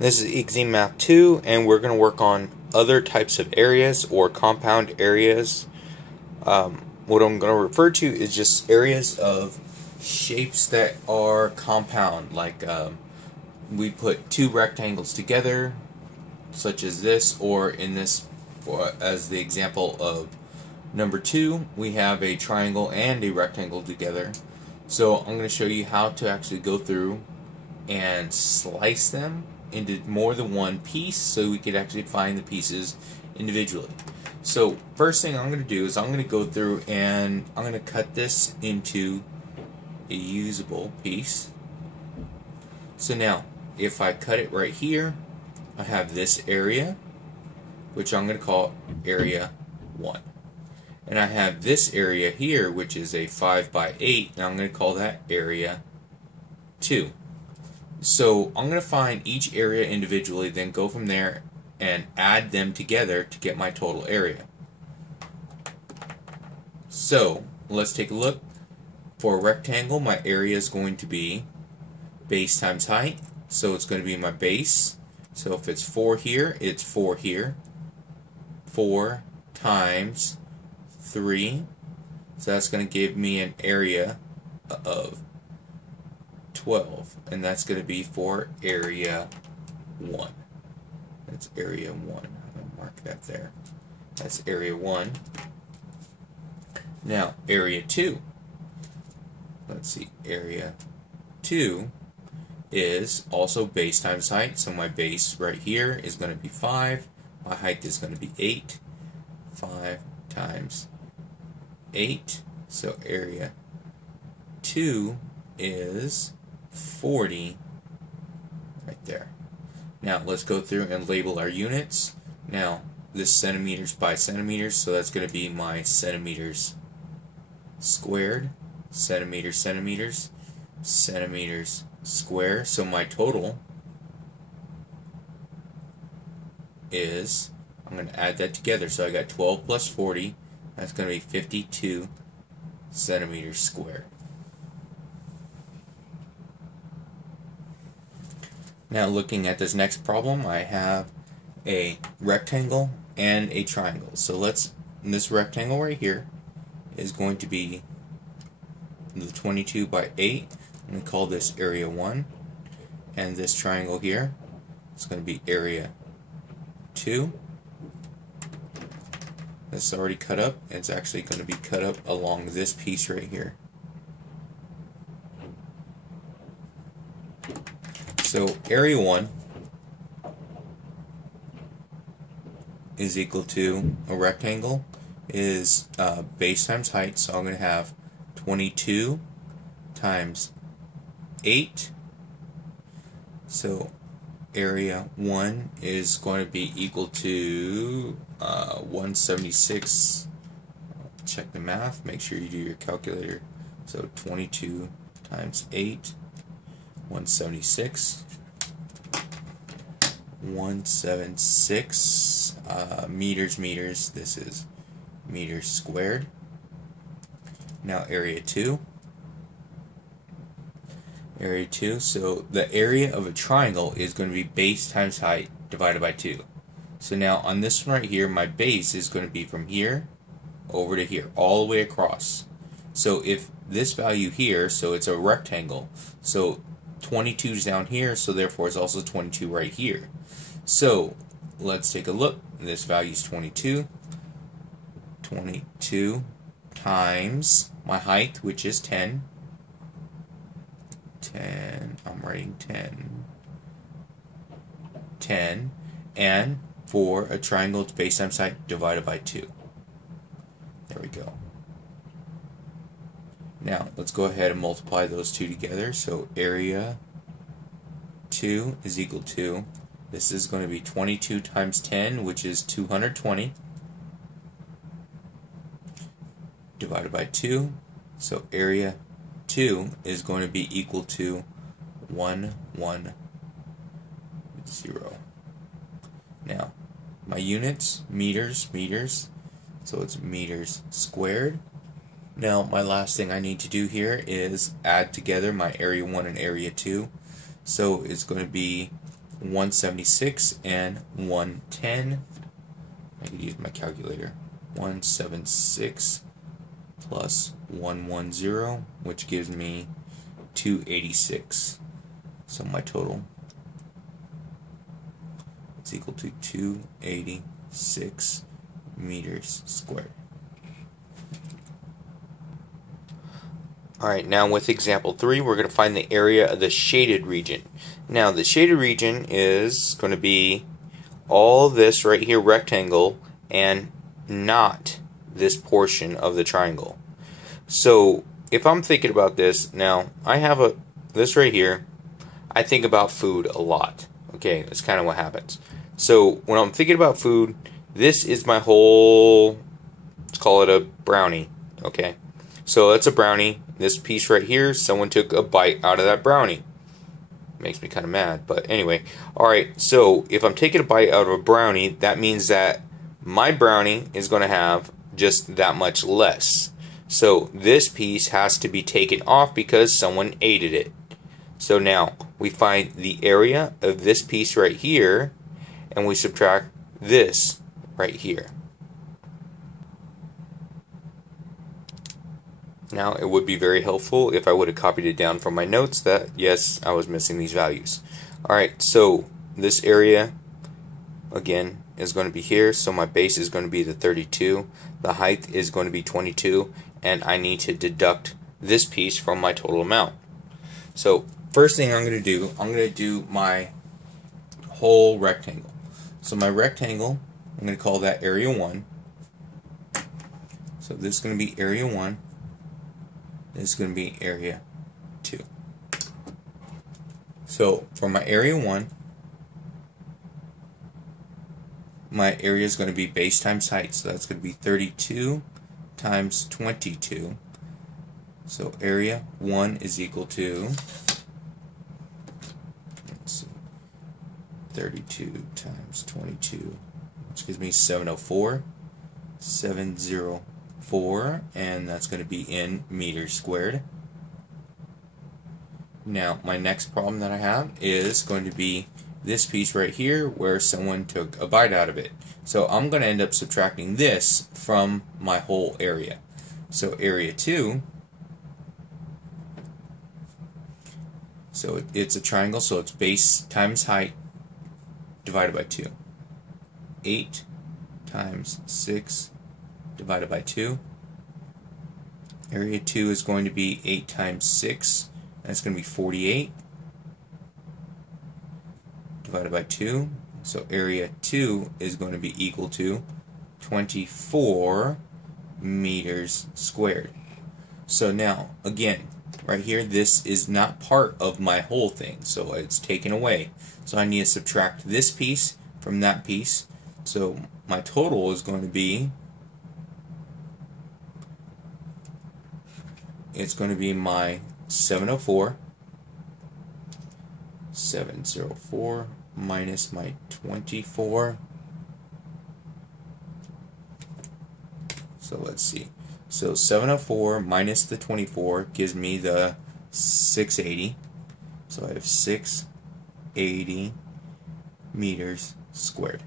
This is Exam Math 2, and we're going to work on other types of areas or compound areas. What I'm going to refer to is just areas of shapes that are compound, like we put two rectangles together, such as this, or in this, as the example of number 2, we have a triangle and a rectangle together. So I'm going to show you how to actually go through and slice them into more than one piece so we could actually find the pieces individually. So first thing I'm going to do is I'm going to go through and I'm going to cut this into a usable piece. So now if I cut it right here, I have this area, which I'm going to call area 1. And I have this area here, which is a 5 by 8, and I'm going to call that area 2. So I'm going to find each area individually, then go from there and add them together to get my total area. So let's take a look. For a rectangle, my area is going to be base times height. So it's going to be my base. So if it's 4 here, it's 4 here. 4 times 3. So that's going to give me an area of 12, and that's going to be for area 1. That's area 1. I'm going to mark that there. That's area 1. Now, area 2. Let's see, area 2 is also base times height. So my base right here is going to be 5. My height is going to be 8. 5 times 8. So area 2 is 40 right there. Now let's go through and label our units. Now this centimeters by centimeters, so that's going to be my centimeters squared. Centimeters, centimeters, centimeters square. So my total is, I'm going to add that together. So I got 12 plus 40. That's going to be 52 centimeters squared. Now looking at this next problem, I have a rectangle and a triangle. So this rectangle right here is going to be the 22 by 8. I'm going to call this area 1. And this triangle here is going to be area 2. This is already cut up. It's actually going to be cut up along this piece right here. So area 1 is equal to a rectangle is base times height, so I'm going to have 22 times 8. So area 1 is going to be equal to 176. Check the math, make sure you do your calculator. So 22 times 8. 176 meters, this is meters squared. Now area 2, so the area of a triangle is going to be base times height divided by 2. So now on this one right here, my base is going to be from here over to here, all the way across. So if this value here, so it's a rectangle, so 22 is down here, so therefore it's also 22 right here. So let's take a look. This value is 22. 22 times my height, which is 10. 10, I'm writing 10. 10. And for a triangle, it's base times height divided by 2. There we go. Now, let's go ahead and multiply those two together. So area 2 is equal to, this is going to be 22 times 10, which is 220, divided by 2. So area 2 is going to be equal to 110. Now, my units, meters, so it's meters squared. Now, my last thing I need to do here is add together my area 1 and area 2. So it's going to be 176 and 110. I could use my calculator. 176 plus 110, which gives me 286. So my total is equal to 286 meters squared. Alright, now with example 3, we're going to find the area of the shaded region. Now, the shaded region is going to be all this right here, rectangle, and not this portion of the triangle. So, if I'm thinking about this, now, I have this right here, I think about food a lot. Okay, that's kind of what happens. So, when I'm thinking about food, this is my whole, let's call it a brownie, okay? So that's a brownie. This piece right here, someone took a bite out of that brownie. Makes me kind of mad, but anyway. Alright, so if I'm taking a bite out of a brownie, that means that my brownie is going to have just that much less. So this piece has to be taken off because someone ate it. So now we find the area of this piece right here, and we subtract this right here. Now, it would be very helpful if I would have copied it down from my notes that, yes, I was missing these values. Alright, so this area, again, is going to be here. So my base is going to be the 32. The height is going to be 22. And I need to deduct this piece from my total amount. So, first thing I'm going to do my whole rectangle. So my rectangle, I'm going to call that area 1. So this is going to be area 1. This is going to be area 2. So for my area 1, my area is going to be base times height. So that's going to be 32 times 22. So area 1 is equal to, let's see, 32 times 22, which gives me 704. 704, and that's going to be in meters squared. Now, my next problem that I have is going to be this piece right here where someone took a bite out of it. So I'm going to end up subtracting this from my whole area. So area 2, so it's a triangle, so it's base times height divided by 2. 8 times 6 divided by 2. Area 2 is going to be 8 times 6. That's going to be 48 divided by 2. So area 2 is going to be equal to 24 meters squared. So now, again, right here, this is not part of my whole thing, so it's taken away. So I need to subtract this piece from that piece. So my total is going to be, it's going to be my 704 minus my 24. So let's see. So 704 minus the 24 gives me the 680. So I have 680 meters squared.